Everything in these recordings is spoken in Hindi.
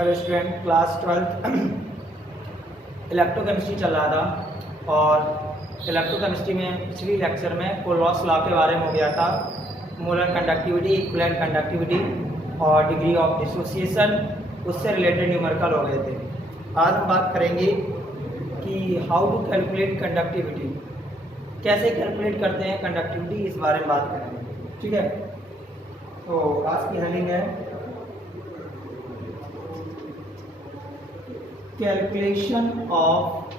Hello student, class 12th electrochemistry चल रहा था और इलेक्ट्रोकेमिस्ट्री में पिछली लेक्चर में कोलवास लॉ के बारे में हो गया था। मोलर कंडक्टिविटी, इक्विवेलेंट कंडक्टिविटी और डिग्री ऑफ डिसोसिएशन, उससे रिलेटेड न्यूमेरिकल हो गए थे। आज हम बात करेंगे कि हाउ टू कैलकुलेट कंडक्टिविटी, कैसे कैलकुलेट करते हैं कंडक्टिविटी, इस बारे में बात करेंगे। ठीक है, तो आज की हेडिंग है कैलकुलेशन ऑफ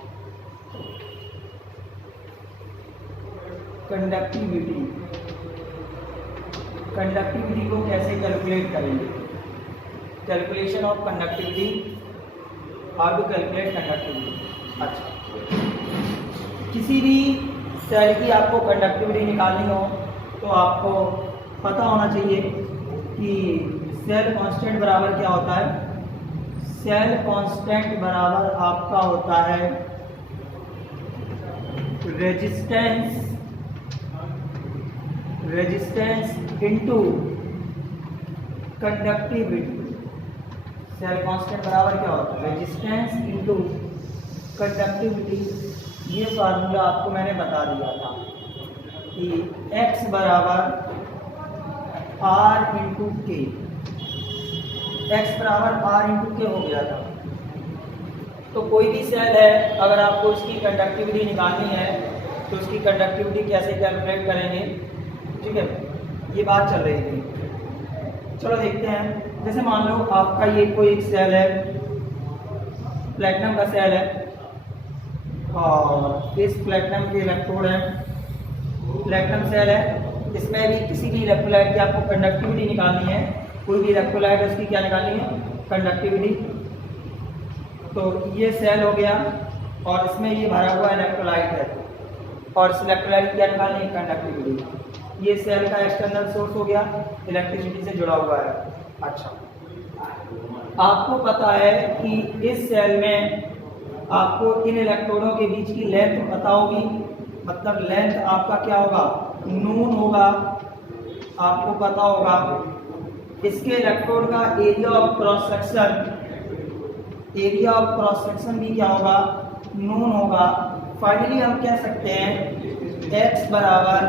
कंडक्टिविटी। कंडक्टिविटी को कैसे कैलकुलेट करेंगे, calculation of conductivity, how to calculate conductivity. अच्छा, किसी भी सेल की आपको कंडक्टिविटी निकालनी हो तो आपको पता होना चाहिए कि सेल कांस्टेंट बराबर क्या होता है। सेल कांस्टेंट बराबर आपका होता है resistance into conductivity. Cell constant बराबर क्या होता है, रेजिस्टेंस इनटू कंडक्टिविटी। ये फार्मूला आपको मैंने बता दिया था कि x बराबर r इंटू के, x बराबर r इंटू के हो गया था। तो कोई भी सेल है, अगर आपको उसकी कंडक्टिविटी निकालनी है तो उसकी कंडक्टिविटी कैसे कैलकुलेट करेंगे। ठीक है, ये बात चल रही थी। चलो देखते हैं। जैसे मान लो आपका ये कोई एक सेल है, प्लेटिनम का सेल है और इस प्लेटिनम के इलेक्ट्रोड है, प्लेटिनम सेल है। इसमें भी किसी भी इलेक्ट्रोलाइट की आपको कंडक्टिविटी निकालनी है, कोई भी इलेक्ट्रोलाइट उसकी क्या निकालनी है, कंडक्टिविटी। तो ये सेल हो गया और इसमें ये भरा हुआ इलेक्ट्रोलाइट है और इस इलेक्ट्रोलाइट की क्या निकालनी है, कंडक्टिविटी। ये सेल का एक्सटर्नल सोर्स हो गया, इलेक्ट्रिसिटी से जुड़ा हुआ है। अच्छा, आपको पता है कि इस सेल में आपको इन इलेक्ट्रोडों के बीच की लेंथ पता होगी, मतलब लेंथ आपका क्या होगा, नून होगा। आपको पता होगा इसके इलेक्ट्रोड का एरिया ऑफ क्रॉस सेक्शन भी क्या होगा, नून होगा। फाइनली हम कह सकते हैं x बराबर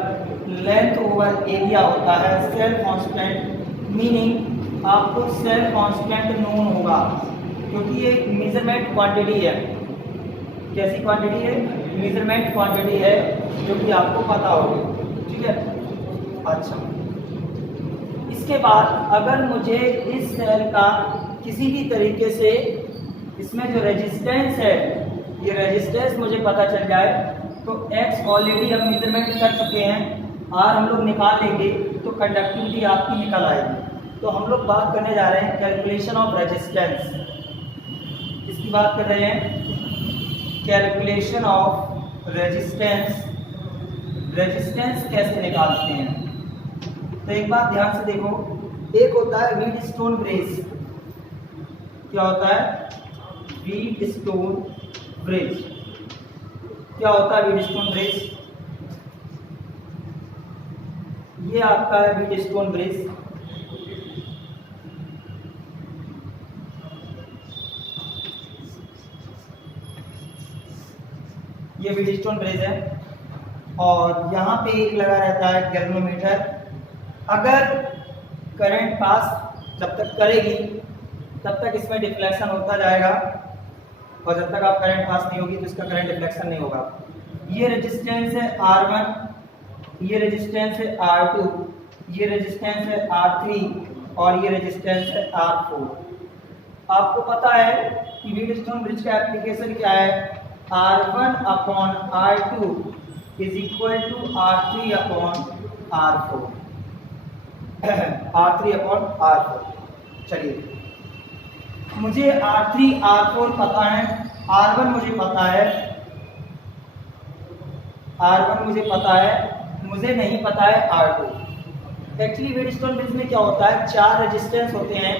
लेंथ ओवर एरिया होता है सेल कांस्टेंट, मीनिंग आपको सेल कांस्टेंट नून होगा क्योंकि ये मेजरमेंट क्वांटिटी है। कैसी क्वांटिटी है, मेजरमेंट क्वांटिटी है जो कि आपको पता होगी। ठीक है, अच्छा, इसके बाद अगर मुझे इस सेल का किसी भी तरीके से इसमें जो रेजिस्टेंस है, ये रेजिस्टेंस मुझे पता चल जाए तो x ऑलरेडी हम मेजरमेंट कर चुके हैं, r हम लोग निकाल लेंगे तो कंडक्टिविटी आपकी निकल आएगी। तो हम लोग बात करने जा रहे हैं कैलकुलेशन ऑफ रेजिस्टेंस। इसकी बात कर रहे हैं, कैलकुलेशन ऑफ रेजिस्टेंस। रेजिस्टेंस कैसे निकालते हैं, तो एक बात ध्यान से देखो। एक होता है व्हीटस्टोन ब्रिज। क्या होता है, व्हीटस्टोन ब्रिज। क्या होता है व्हीटस्टोन ब्रिज, ये आपका है व्हीटस्टोन ब्रिज। ये व्हीटस्टोन ब्रिज है और यहाँ पे एक लगा रहता है गैल्वेनोमीटर। अगर करंट पास जब तक करेगी तब तक इसमें डिफ्लेक्शन होता जाएगा और जब तक आप करंट पास नहीं होगी तो इसका करंट डिफ्लेक्शन नहीं होगा। ये रेजिस्टेंस है R1, ये रेजिस्टेंस है R2, ये रेजिस्टेंस है R3 और ये रेजिस्टेंस है R4। आपको पता है कि व्हीटस्टोन ब्रिज का एप्लीकेशन क्या है, R1 upon R2 is equal to R3 upon R4। R3 upon R4। चलिए, मुझे R3 R4 पता है, R1 मुझे पता है, R1 मुझे पता है, मुझे नहीं पता है R2। एक्चुअली व्हीटस्टोन ब्रिज में क्या होता है, 4 रेजिस्टेंस होते हैं।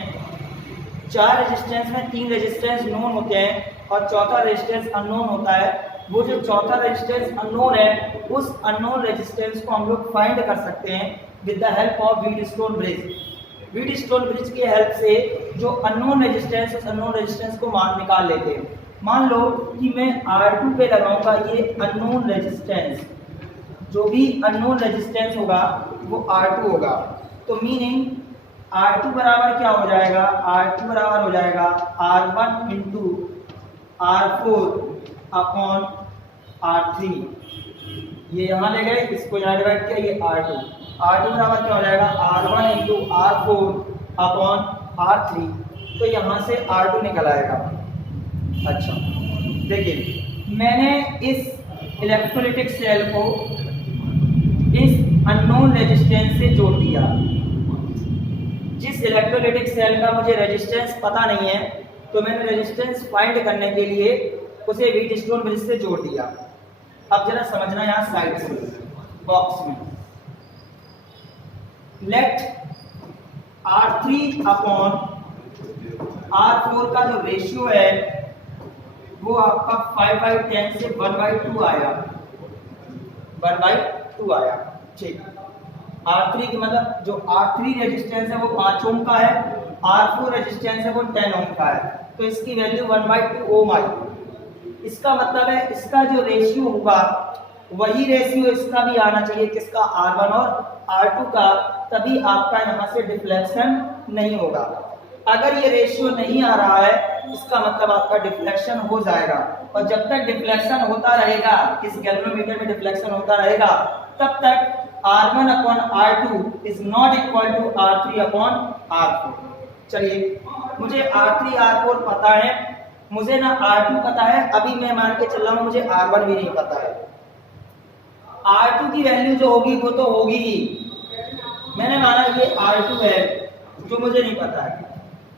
4 रेजिस्टेंस में 3 रेजिस्टेंस नोन होते हैं और चौथा रेजिस्टेंस अननोन होता है। वो जो चौथा रेजिस्टेंस अननोन है, उस अननोन रेजिस्टेंस को हम लोग फाइंड कर सकते हैं with the help of Wheatstone bridge. Wheatstone bridge की हेल्प से जो अननोन रेजिस्टेंस, उस अननोन रेजिस्टेंस को मान निकाल लेते हैं। मान लो कि मैं R2 पे लगाऊंगा ये अननोन रेजिस्टेंस, जो भी अननोन रेजिस्टेंस होगा वो R2 होगा। तो मीनिंग R2 बराबर क्या हो जाएगा, R2 बराबर हो जाएगा R1 into R4 upon R3। ये यहाँ ले गए, इसको यहाँ डिवाइड किया, ये R2 बराबर क्या हो जाएगा R1 into R4 upon R3। तो यहाँ से R2 निकल आएगा। अच्छा देखिए, मैंने इस इलेक्ट्रोलाइटिक सेल को इस अननोन रेजिस्टेंस से जोड़ दिया। जिस इलेक्ट्रोलाइटिक सेल का मुझे रेजिस्टेंस पता नहीं है, तो मैंने रेजिस्टेंस फाइंड करने के लिए उसे व्हीटस्टोन ब्रिज से जोड़ दिया। अब जरा समझना यहाँ साइड से बॉक्स में, लेट R3 अपॉन R4 का जो रेशियो है वो आपका 5/10 से 1/2 आया, 1/2 आया। ठीक, R3 की मतलब जो R3 रेजिस्टेंस है वो 5 ओम का है, R4 रेजिस्टेंस है वो 10 ओम का है, तो इसकी वैल्यू 1/2 ओम आई। इसका मतलब है इसका जो रेशियो होगा वही रेशियो इसका भी आना चाहिए, किसका, R1 और R2 का, तभी आपका यहाँ से डिफ्लेक्शन नहीं होगा। अगर ये रेशियो नहीं आ रहा है इसका मतलब आपका डिफ्लेक्शन हो जाएगा, और जब तक डिफ्लेक्शन होता रहेगा, इस गैल्वेनोमीटर में डिफ्लेक्शन होता रहेगा, तब तक R1 upon R2 is not equal to R3 upon R4। चलिए, मुझे R3 R4 पता है, मुझे ना R2 पता है, अभी मैं मान के चल रहा हूँ मुझे R1 भी नहीं पता है। R2 की वैल्यू जो होगी वो तो होगी ही। मैंने माना ये R2 है जो मुझे नहीं पता है,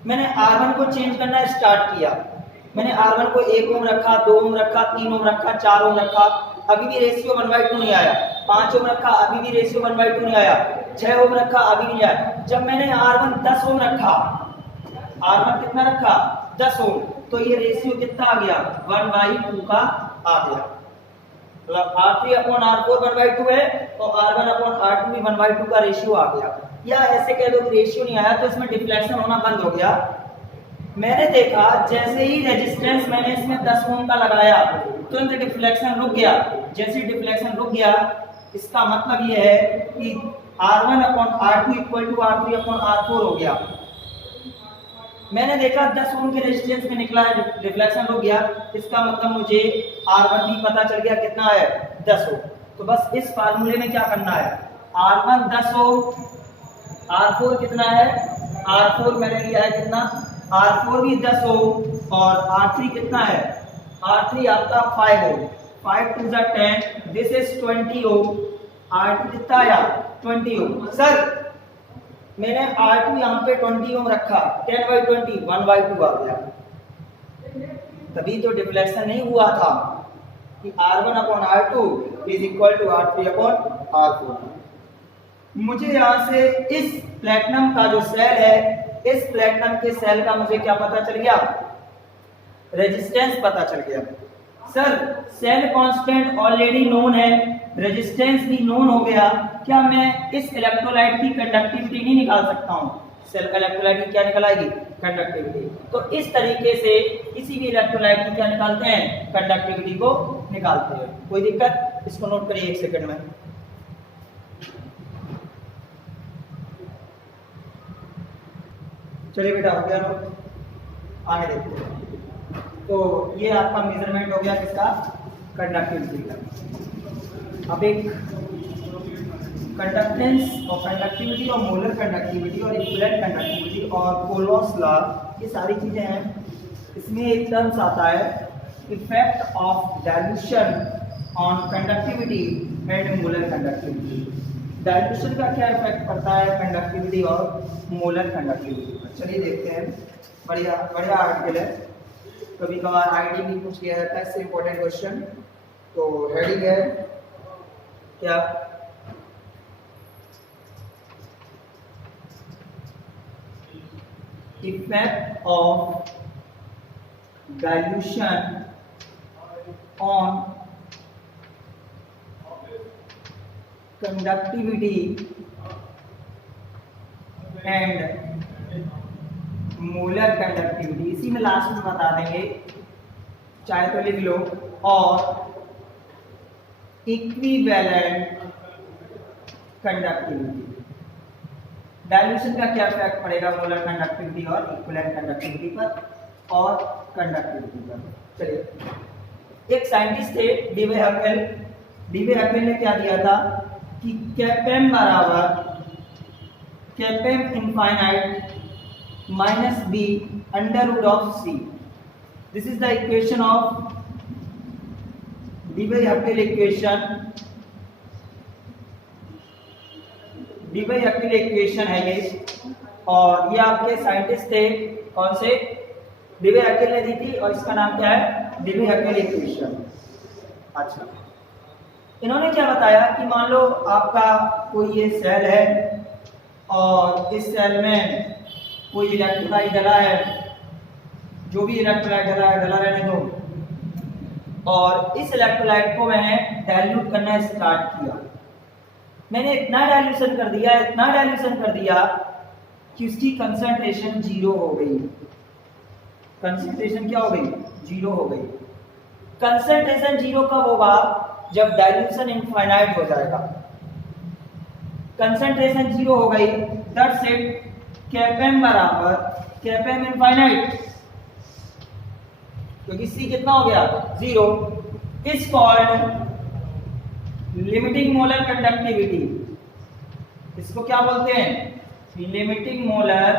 मैंने R1 को चेंज करना स्टार्ट किया। मैंने R1 को 1 ओम रखा, 2 ओम रखा, 3 ओम रखा, 4 ओम रखा, अभी भी रेशियो 1/2 नहीं आया। 5 ओम रखा, अभी भी रेशियो 1/2 नहीं आया। 6 ओम रखा, अभी नहीं आया। जब मैंने R1 10 ओम रखा, R1 कितना रखा, 10 ओम, तो ये रेशियो कितना आ गया, 1/2 का आ गया। मतलब R3 अपॉन R4 1/2 है, तो R1 अपॉन R2 भी 1/2 का रेशियो आ गया। या ऐसे कह दो कि रेशियो नहीं आया तो इसमें डिफ्लेक्शन होना बंद हो गया। मैंने देखा जैसे ही रेजिस्टेंस मैंने इसमें 10 ओम का लगाया तुरंत डिफ्लेक्शन रुक गया। जैसे डिफ्लेक्शन रुक गया इसका मतलब ये है कि R1 upon R2 equal to R3 upon R4 हो गया। मैंने देखा 10 ओम के रेजिस्टेंस में निकला है, डिफ्लेक्शन रुक गया, इसका मतलब मुझे R1 भी पता चल गया कितना है, 10 ओम। तो बस इस फार्मूले में क्या करना है, R1 10 ओम, R4 कितना है, R4 मैंने लिया है कितना, R4 भी 10 ओम, और R3 कितना है, R3 आपका 5 ohm, 5 to the 10, this is 20 ohm. R2 कितना आया, 20 ओम। सर मैंने R2 यहाँ पे 20 ओम रखा, 10/20 1/2 आ गया, तभी तो डिफ्लेक्शन नहीं हुआ था कि R1 upon R2 is equal to R3 upon R4। मुझे यहाँ से इस प्लेटिनम का जो सेल है, इस प्लेटिनम के सेल का मुझे क्या पता चल गया, रेजिस्टेंस पता चल गया। Sir cell constant already known है, रेजिस्टेंस भी नोन हो गया, क्या मैं इस इलेक्ट्रोलाइट की कंडक्टिविटी नहीं निकाल सकता हूँ? सेल इलेक्ट्रोलाइट की क्या निकल आएगी, कंडक्टिविटी। तो इस तरीके से किसी भी इलेक्ट्रोलाइट की क्या निकालते हैं, कंडक्टिविटी को निकालते हैं। कोई दिक्कत, इसको नोट करिए 1 सेकंड में। चलिए बेटा, हो गया नोट, आगे देखते हैं। तो ये आपका मेजरमेंट हो गया किसका, कंडक्टिविटी का। अब एक कंडक्टेंस और कंडक्टिविटी और मोलर कंडक्टिविटी और इक्विवेलेंट कंडक्टिविटी और कोलोस लॉ, ये सारी चीजें हैं। इसमें एक टर्म्स आता है effect of dilution on conductivity and molar conductivity. Dilution का क्या इफेक्ट पड़ता है कंडक्टिविटी और मोलर कंडक्टिविटी पर, चलिए देखते हैं। बढ़िया बढ़िया आर्टिकल है, कभी कभार आईडी भी पूछ लिया जाता है इससे इंपॉर्टेंट क्वेश्चन। तो हेडिंग है क्या, effect of dilution on conductivity and molar conductivity, इसी में लास्ट में बता देंगे, चाहे तो लिख लो, और इक्विवेलेंट कंडक्टिविटी। डाइल्यूशन का क्या इफेक्ट पड़ेगा मोलर कंडक्टिविटी और इक्विवेलेंट कंडक्टिविटी पर और कंडक्टिविटी पर। चलिए, एक साइंटिस्ट थे डीवे हकेल ने क्या दिया था कि Kpm बराबर Kpm infinite minus b under root of c। This is the equation of Debye Hückel equation. Debye Hückel equation है ये, और ये आपके साइंटिस्ट थे, कौन से? डीवे हकेल ने दी थी, और इसका नाम क्या है? डीवे हकेल इक्वेशन। अच्छा, इन्होंने क्या बताया कि मान लो आपका कोई ये सेल है और इस सेल में कोई इलेक्ट्रोलाइट डला है, जो भी इलेक्ट्रोलाइट डला है डला रहने दो, और इस इलेक्ट्रोलाइट को मैंने डाइल्यूट करना स्टार्ट किया। मैंने इतना डाइल्यूशन कर दिया कि उसकी कंसंट्रेशन 0 हो गई। कंसंट्रेशन क्या हो गई? 0 हो गई। कंसंट्रेशन 0 कब होगा? जब डाइल्यूशन इनफाइनाइट हो जाएगा। कंसंट्रेशन 0 हो गई, दैट्स इट, Kpm बराबर Kpm इनफाइनाइट, क्योंकि C कितना हो गया? 0, is called limiting molar conductivity. इसको क्या बोलते हैं? Limiting molar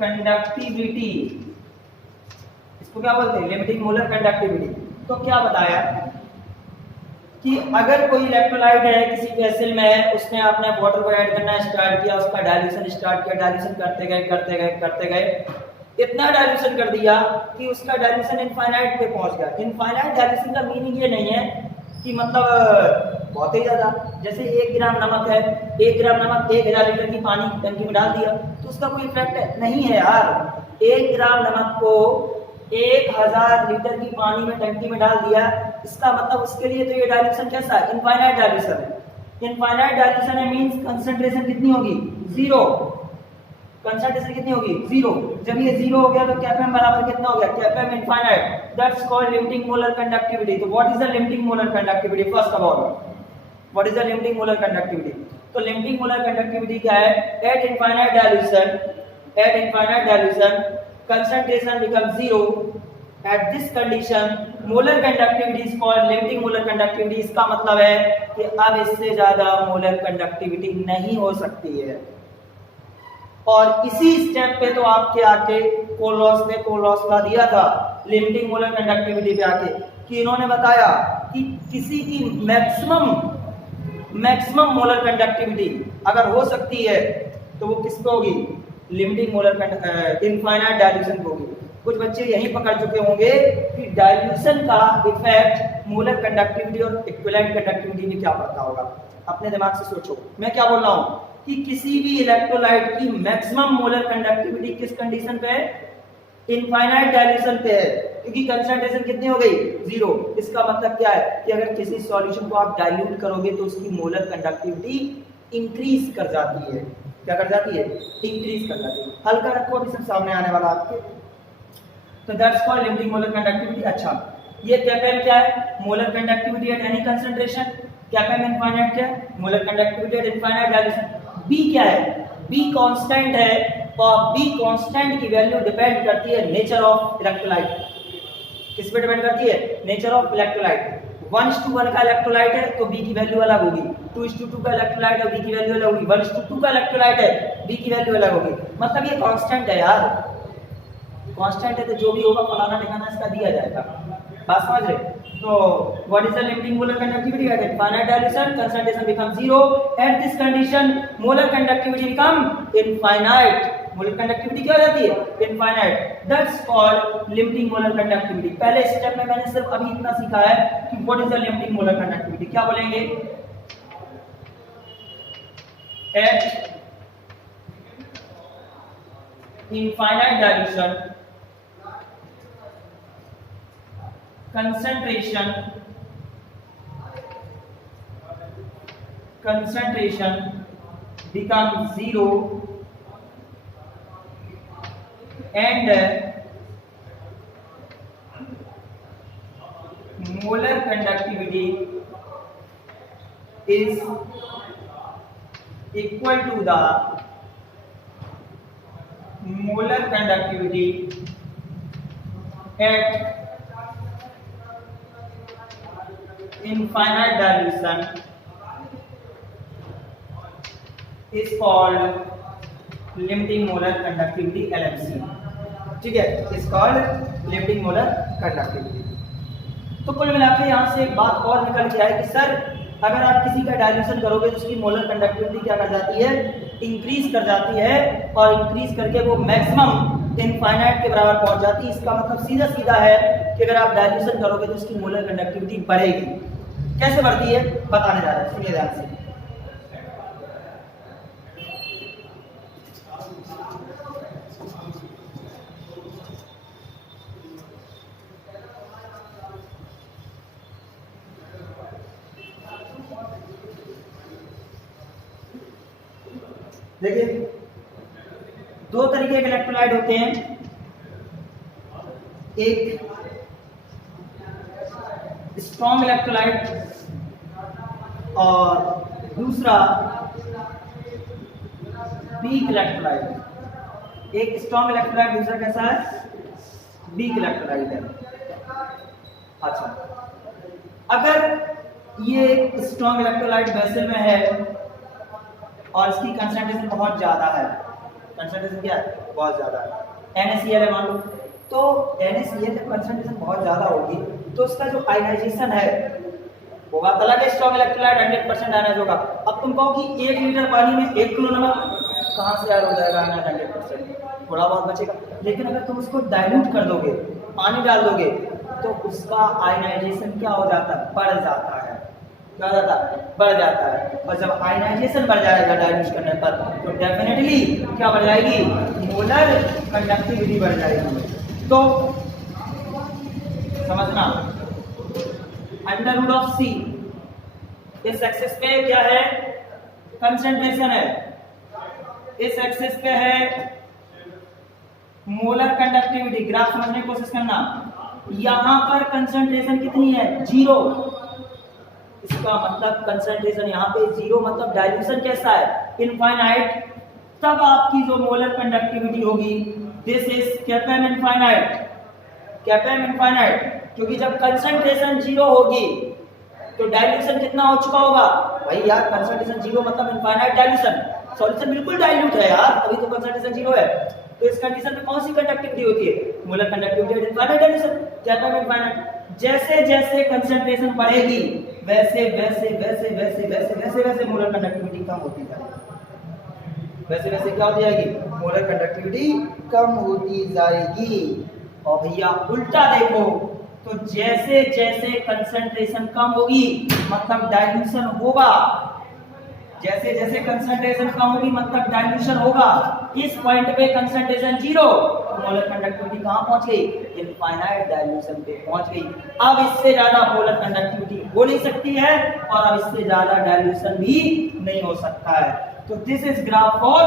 conductivity. इसको क्या बोलते हैं? Limiting molar conductivity. तो क्या बताया कि अगर कोई इलेक्ट्रोलाइट है किसी वेसल में है, उसने आपने वाटर को ऐड करना स्टार्ट किया, उसका डाइल्यूशन स्टार्ट किया, डाइल्यूशन करते गए, इतना डाइल्यूशन कर दिया कि उसका डाइल्यूशन इनफाइनाइट पे पहुंच गया। इनफाइनाइट डाइल्यूशन का मीनिंग ये नहीं है कि मतलब बहुत ही ज्यादा, जैसे 1 ग्राम नमक है, 1 ग्राम नमक 1000 लीटर की पानी टंकी में डाल दिया तो उसका कोई इफेक्ट नहीं है यार। 1 ग्राम नमक को 1000 लीटर की पानी में टंकी में डाल दिया, इसका मतलब उसके लिए तो ये डाइल्यूशन कैसा है? इनफाइनाइट डाइल्यूशन है। इनफाइनाइट डाइल्यूशन है मींस कंसंट्रेशन कितनी होगी? 0। कंसंट्रेशन कितनी होगी? 0। जब ये 0 हो गया तो Kpm बराबर कितना हो गया? Kpm infinite, that's called limiting molar conductivity. तो what is the limiting molar conductivity? First of all, what is the limiting molar conductivity? तो लिमिटिंग मोलर कंडक्टिविटी क्या है? At infinite dilution concentration becomes 0. At this condition molar conductivity is called limiting molar conductivity। इसका मतलब है कि अब इससे ज्यादा मोलर कंडक्टिविटी नहीं हो सकती है। और इसी स्टेप पे तो आपके आके कोलोस ने कोलोसला दिया था लिमिटिंग मोलर कंडक्टिविटी पे आके, कि इन्होंने बताया कि किसी की मैक्सिमम मोलर कंडक्टिविटी अगर हो सकती है तो वो किस पे होगी? लिमिटिंग मोलर इनफाइनाइट डाइल्यूशन होगी। कुछ बच्चे यही पकड़ चुके होंगे कि डाइल्यूशन का इफेक्ट मोलर कंडक्टिविटी और इक्विवेलेंट कंडक्टिविटी में क्या पड़ता होगा। अपने दिमाग से सोचो, मैं क्या बोल रहा हूं कि किसी भी इलेक्ट्रोलाइट की मैक्सिमम मोलर कंडक्टिविटी किस कंडीशन पे है? इनफाइनाइट डाइल्यूशन पे है, क्योंकि कंसंट्रेशन कितनी हो गई? 0। इसका मतलब क्या है कि अगर किसी सॉल्यूशन को आप डाइल्यूट करोगे तो उसकी मोलर कंडक्टिविटी इंक्रीज कर जाती है। क्या कर जाती है? इंक्रीज कर जाती है। हल्का रखो, अभी सब सामने आने वाला आपके। तो that's called limiting molar conductivity. अच्छा, ये Kpm क्या है? Molar conductivity at any concentration. Kpm infinite क्या है? Molar conductivity eight infinite dilution. B क्या है? B कांस्टेंट है, और B कांस्टेंट की वैल्यू डिपेंड करती है नेचर ऑफ इलेक्ट्रोलाइट। किस पे डिपेंड करती है? Nature of electrolyte. 1:1 का इलेक्ट्रोलाइट है तो B की वैल्यू अलग होगी, 2:2 का इलेक्ट्रोलाइट है, B की वैल्यू अलग होगी, 1:2 का इलेक्ट्रोलाइट है, B की वैल्यू अलग होगी। मतलब ये कांस्टेंट है यार, कांस्टेंट है तो जो भी होगा फलाना ठिकाना इसका दिया जाएगा। बात समझ रहे? तो what is the limiting molar conductivity eight infinite dilution? Concentration become 0। At this condition molar conductivity become infinite. Molar conductivity क्या हो जाती है? Infinite. That's called limiting molar conductivity. पहले स्टेप में मैंने सिर्फ अभी इतना सीखा है कि what is the limiting molar conductivity. क्या बोलेंगे? Eight infinite dilution concentration becomes 0 and molar conductivity is equal to the molar conductivity at infinite dilution is called limiting molar conductivity LMC. ठीक है, is called limiting molar conductivity. तो कुल मिलाकर यहाँ से एक बात और निकल के आए कि सर अगर आप किसी का डायल्यूशन करोगे तो उसकी मोलर कंडक्टिविटी क्या कर जाती है, इंक्रीज कर जाती है, और इंक्रीज करके वो मैक्सिमम इनफाइनाइट के बराबर पहुंच जाती है। इसका मतलब सीधा सीधा है कि अगर आप डायल्यूशन करोगे तो उसकी मोलर कंडक्टिविटी बढ़ेगी। कैसे बढ़ती है बताने जा रहे हैं, सुनिए ध्यान से। देखिए, दो तरीके के इलेक्ट्रोलाइट होते हैं, एक स्ट्रॉन्ग इलेक्ट्रोलाइट और दूसरा वीक इलेक्ट्रोलाइट। एक स्ट्रॉन्ग इलेक्ट्रोलाइट, दूसरा कैसा है, वीक इलेक्ट्रोलाइट है। अच्छा, अगर ये स्ट्रॉन्ग इलेक्ट्रोलाइट वेसल में है और इसकी कंसंट्रेशन बहुत ज्यादा है, कंसंट्रेशन क्या है, बहुत ज्यादा है, NaCl है मान लो, तो NaCl जब कंसंट्रेशन बहुत ज्यादा होगी तो उसका जो आयनाइजेशन है वो बात अलग है। स्ट्रॉन्ग इलेक्ट्रोलाइट 100% आयनाइज होगा। अब तुम कहो कि 1 लीटर पानी में 1 किलो नमक, कहाँ से आयन हो जाएगा आयनाइज 100%, थोड़ा बहुत बचेगा। लेकिन अगर तुम उसको डाइल्यूट कर दोगे, पानी डाल दोगे, तो उसका आयनाइजेशन क्या हो जाता है, बढ़ जाता है। क्या हो जाता है, बढ़ जाता है। और जब आयनाइजेशन बढ़ जाएगा डाइल्यूट करने पर तो डेफिनेटली क्या बढ़ जाएगी, मोलर कंडक्टिविटी बढ़ जाएगी। तो समझना, अंडर रूट ऑफ सी, इस एक्सिस पे क्या है, कंसंट्रेशन है, इस एक्सिस पे है मोलर कंडक्टिविटी। ग्राफ समझने की कोशिश करना, यहां पर कंसंट्रेशन कितनी है, 0। इसका मतलब कंसंट्रेशन यहाँ पे 0, मतलब डाइल्यूशन कैसा है, इनफाइनाइट। तब आपकी जो मोलर कंडक्टिविटी होगी, दिस इज कैपेम इनफाइनाइट, कैपेम इनफाइनाइट। क्योंकि जब कंसंट्रेशन 0 होगी तो डाइल्यूशन कितना हो चुका होगा, भाई यार कंसंट्रेशन 0 मतलब इनफाइनाइट डाइल्यूशन, सॉल्यूशन बिल्कुल डाइल्यूट है यार, अभी तो कंसंट्रेशन 0 है। तो इस कंडीशन में कौन सी कंडक्टिविटी होती है, मोलर कंडक्टिविटी इनफाइनाइट डाइल्यूशन, कैपेम इनफाइनाइट। जैसे जैसे कंसंट्रेशन बढ़ेगी वैसे वैसे वैसे वैसे वैसे वैसे वैसे मोलर कंडक्टिविटी कम होती जाएगी, वैसे वैसे क्या हो जाएगी, मोलर कंडक्टिविटी कम होती जाएगी। और भैया उल्टा देखो, तो जैसे जैसे कंसंट्रेशन कम होगी मतलब डाइल्यूशन होगा, जैसे जैसे कंसंट्रेशन कम होगी मतलब डाइल्यूशन होगा। इस पॉइंट पे कंसंट्रेशन 0, मोलर कंडक्टिविटी कहां पहुंच गई, इनफाइनाइट डाइल्यूशन पे पहुंच गई। अब इससे ज्यादा मोलर कंडक्टिविटी हो नहीं सकती है और अब इससे ज्यादा डाइल्यूशन भी नहीं हो सकता है। तो this is graph for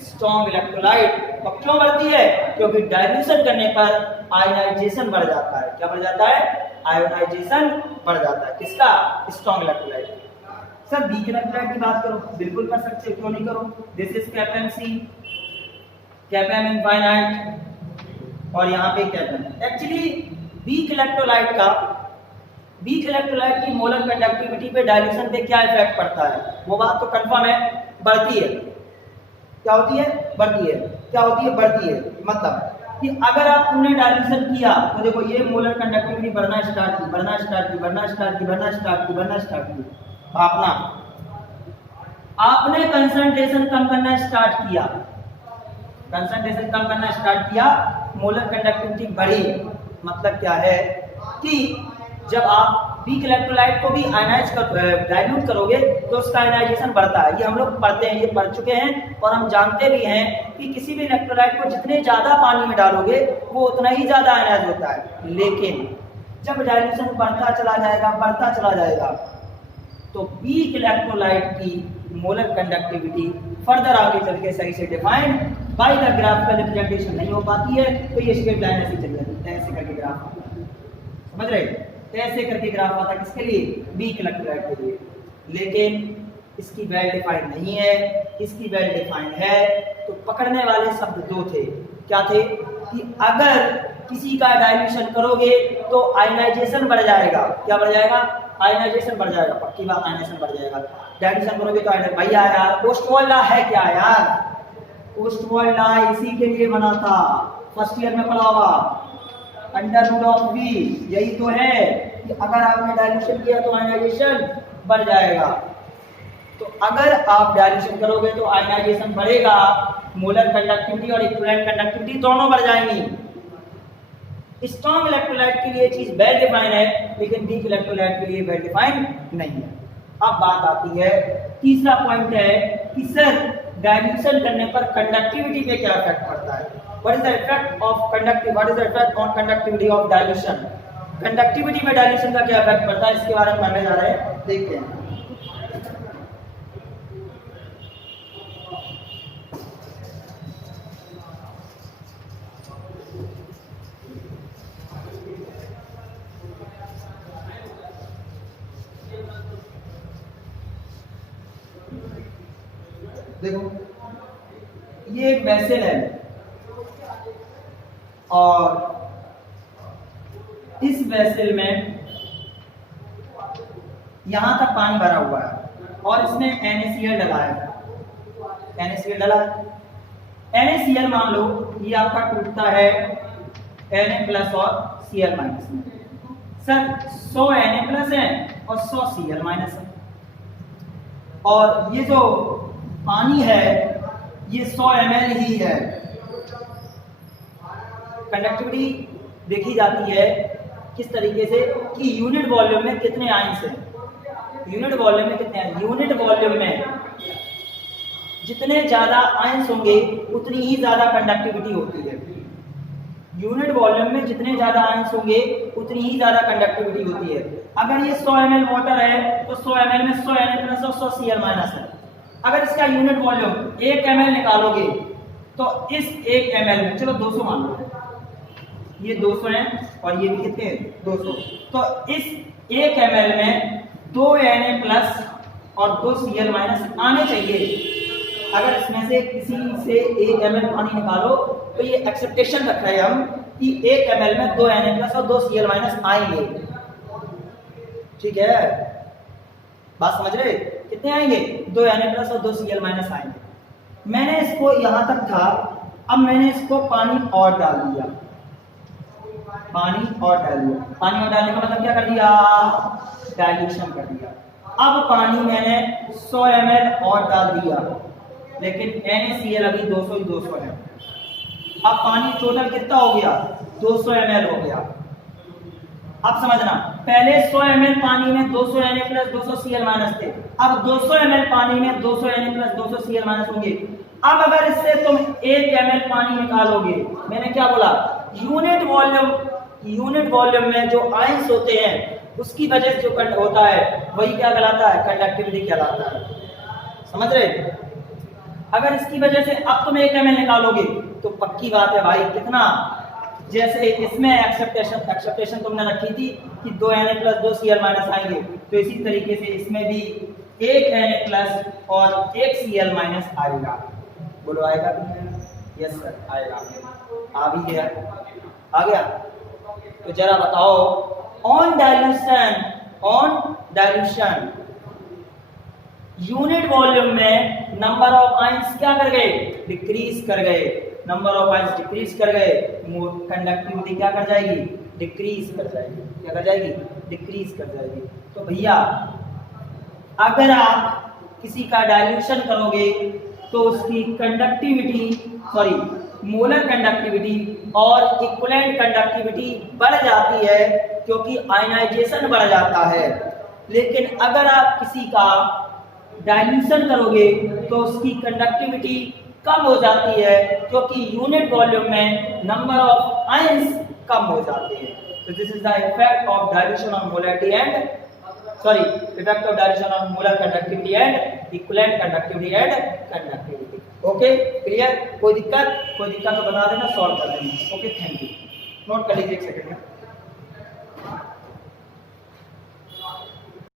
strong electrolyte. और क्यों बढ़ती है, क्योंकि डाइल्यूशन करने पर आयनाइजेशन बढ़ जाता है। क्या बढ़ जाता है, आयनाइजेशन बढ़ जाता है। किसका, strong electrolyte. Sir weak electrolyte की बात करो, बिल्कुल कर सकते हो, क्यों नहीं करो। दिस इज कैपेम सी, कैपेम इनफाइनाइट, और यहाँ पे कैपेम। एक्चुअली वीक इलेक्ट्रोलाइट की मोलर कंडक्टिविटी पे डाइल्यूशन पे क्या इफेक्ट पड़ता है, वो बात तो कंफर्म है, बढ़ती है। क्या होती है, बढ़ती है। क्या होती है, बढ़ती है। मतलब कि अगर आपने डाइल्यूशन किया तो देखो ये मोलर कंडक्टिविटी बढ़ना स्टार्ट की, बढ़ना स्टार्ट की, बढ़ना स्टार्ट की, बढ़ना स्टार्ट की, बढ़ना स्टार्ट की। आपने कंसंट्रेशन कम करना स्टार्ट किया, कंसंट्रेशन कम करना स्टार्ट किया, मोलर कंडक्टिविटी बढ़ी। मतलब क्या है कि जब आप वीक इलेक्ट्रोलाइट को भी आयनाइज डाइल्यूट करोगे तो उसका आयनाइजेशन बढ़ता है। ये हम लोग पढ़ते हैं, ये पढ़ चुके हैं और हम जानते भी हैं कि किसी भी इलेक्ट्रोलाइट को जितने ज्यादा पानी में डालोगे वो उतना ही ज्यादा आयनाइज होता है। लेकिन जब डाइल्यूशन बढ़ता चला जाएगा तो वीक इलेक्ट्रोलाइट की मोलर कंडक्टिविटी फर्दर आगे चल के सही से define by the graphical representation नहीं हो पाती है, तो ये स्ट्रेट लाइन ऐसे चल जाती है, ऐसे करके ग्राफ आता है। समझ रहे? ऐसे करके ग्राफ आता है किसके लिए? वीक इलेक्ट्रोलाइट के लिए। लेकिन इसकी वेल डिफाइंड नहीं है, इसकी वेल डिफाइंड है। तो पकड़ने वाले शब्द दो थे, क्या थे? कि अगर किसी का डाइल्यूशन करोगे तो आयनाइजेशन बढ़ जाएगा। क्या बढ़ जाएगा? आयनाइजेशन बढ़ जाएगा, पक्की बात, आयनाइजेशन बढ़ जाएगा। डाइल्यूशन करोगे तो आयनाइजेशन। भैया यार पोस्ट-वॉल लॉ है क्या यार? पोस्ट-वॉल लॉ इसी के लिए बना था, फर्स्ट ईयर में पढ़ा हुआ, अंडर रूट ऑफ वी। यही तो है कि अगर आपने डाइल्यूशन किया तो आयनाइजेशन बढ़ जाएगा। तो अगर आप डाइल्यूशन करोगे तो आयनाइजेशन बढ़ेगा, मोलर कंडक्टिविटी और इक्विवेलेंट कंडक्टिविटी दोनों बढ़ जाएंगी। स्ट्रॉन्ग इलेक्ट्रोलाइट के लिए चीज वेल डिफाइंड है, लेकिन वीक इलेक्ट्रोलाइट के लिए वेल डिफाइंड नहीं है। अब बात आती है, तीसरा पॉइंट है कि सर डाइल्यूशन करने पर कंडक्टिविटी पे क्या इफेक्ट पड़ता है? What is the effect of conductivity, what is the effect on conductivity of dilution? Conductivity में डाइल्यूशन का क्या इफेक्ट पड़ता है, इसके बारे में पढ़ने जा रहे हैं, देखते हैं। देखो ये एक वेसल है और इस वेसल में यहां तक पानी भरा हुआ है और इसमें NaCl डला है। NaCl डला है, NaCl मान लो ये आपका टूटता है Na प्लस और Cl माइनस में। सर 100 Na प्लस है और 100 Cl माइनस है, और ये जो पानी है ये 100 ml ही है। कंडक्टिविटी देखी जाती है किस तरीके से कि यूनिट वॉल्यूम में कितने आयंस हैं। यूनिट वॉल्यूम में कितने आयंस? यूनिट वॉल्यूम में जितने ज्यादा आयंस होंगे उतनी ही ज्यादा कंडक्टिविटी होती है। यूनिट वॉल्यूम में जितने ज्यादा आयंस होंगे उतनी ही ज्यादा कंडक्टिविटी होती है। अगर ये 100 ml वाटर है तो 100 ml में 100 Na प्लस और 100 Cl माइनस है। अगर इसका यूनिट वॉल्यूम 1 ml निकालोगे तो इस 1 ml में, चलो 200 मान लो, ये 200 है और ये भी कितने 200, तो इस 1 ml में 2 Na प्लस और 2 Cl माइनस आने चाहिए। अगर इसमें से किसी से 1 ml पानी निकालो तो ये एक्सेप्टेशन रख रहे हैं हम कि 1 ml में 2 Na प्लस और 2 Cl माइनस आएंगे। ठीक है, बात समझ रहे? कितने आएंगे? 2 Na प्लस और 2 Cl माइनस आएंगे। मैंने इसको यहां तक था, अब मैंने इसको पानी और डाल दिया, पानी और डाल दिया। पानी और डालने का मतलब क्या कर दिया? डाइल्यूशन कर दिया। अब पानी मैंने 100 ml और डाल दिया, लेकिन NaCl अभी 200 ही 200 है। अब पानी टोटल कितना हो गया? 200 ml हो गया। अब समझना, पहले 100 ml पानी में 200 Na प्लस 200 Cl माइनस थे, अब 200 ml पानी में 200 Na प्लस 200 Cl माइनस होंगे। अब अगर इससे तुम 1 ml पानी निकालोगे, मैंने क्या बोला? यूनिट वॉल्यूम में जो आयंस होते हैं उसकी वजह से जो होता है वही क्या कहलाता है? कंडक्टिविटी कहलाता है। समझ रहे? अगर इसकी वजह से अब तुम 1 ml निकालोगे तो पक्की बात है भाई, कितना? जैसे इसमें एक्सेप्टेशन तुमने रखी थी कि 2 Na प्लस 2 Cl माइनस आएंगे, तो इसी तरीके से इसमें भी 1 Na प्लस और 1 Cl माइनस आएगा। बोलो आएगा कि नहीं? यस सर आएगा। आ भी गया, आ गया। तो जरा बताओ, ऑन डाइल्यूशन यूनिट वॉल्यूम में नंबर ऑफ आयंस क्या कर गए? डिक्रीज कर गए। नंबर ऑफ आयंस डिक्रीज कर गए, कंडक्टिविटी क्या कर जाएगी? डिक्रीज कर जाएगी। क्या कर जाएगी? डिक्रीज कर जाएगी। तो भैया अगर आप किसी का डाइल्यूशन करोगे तो उसकी मोलर कंडक्टिविटी और इक्विवेलेंट कंडक्टिविटी बढ़ जाती है क्योंकि आयनाइजेशन बढ़ जाता है। लेकिन अगर आप किसी का डाइल्यूशन करोगे तो उसकी कंडक्टिविटी कम हो जाती है क्योंकि यूनिट वॉल्यूम में नंबर ऑफ आयंस कम हो जाते हैं। तो this is the effect of dilution on molarity and effect of dilution on molar conductivity and equivalent conductivity and conductivity. Okay clear? कोई दिक्कत तो बता देना, सॉल्व कर देंगे। Okay thank you. नोट कर लीजिए एक सेकंड में।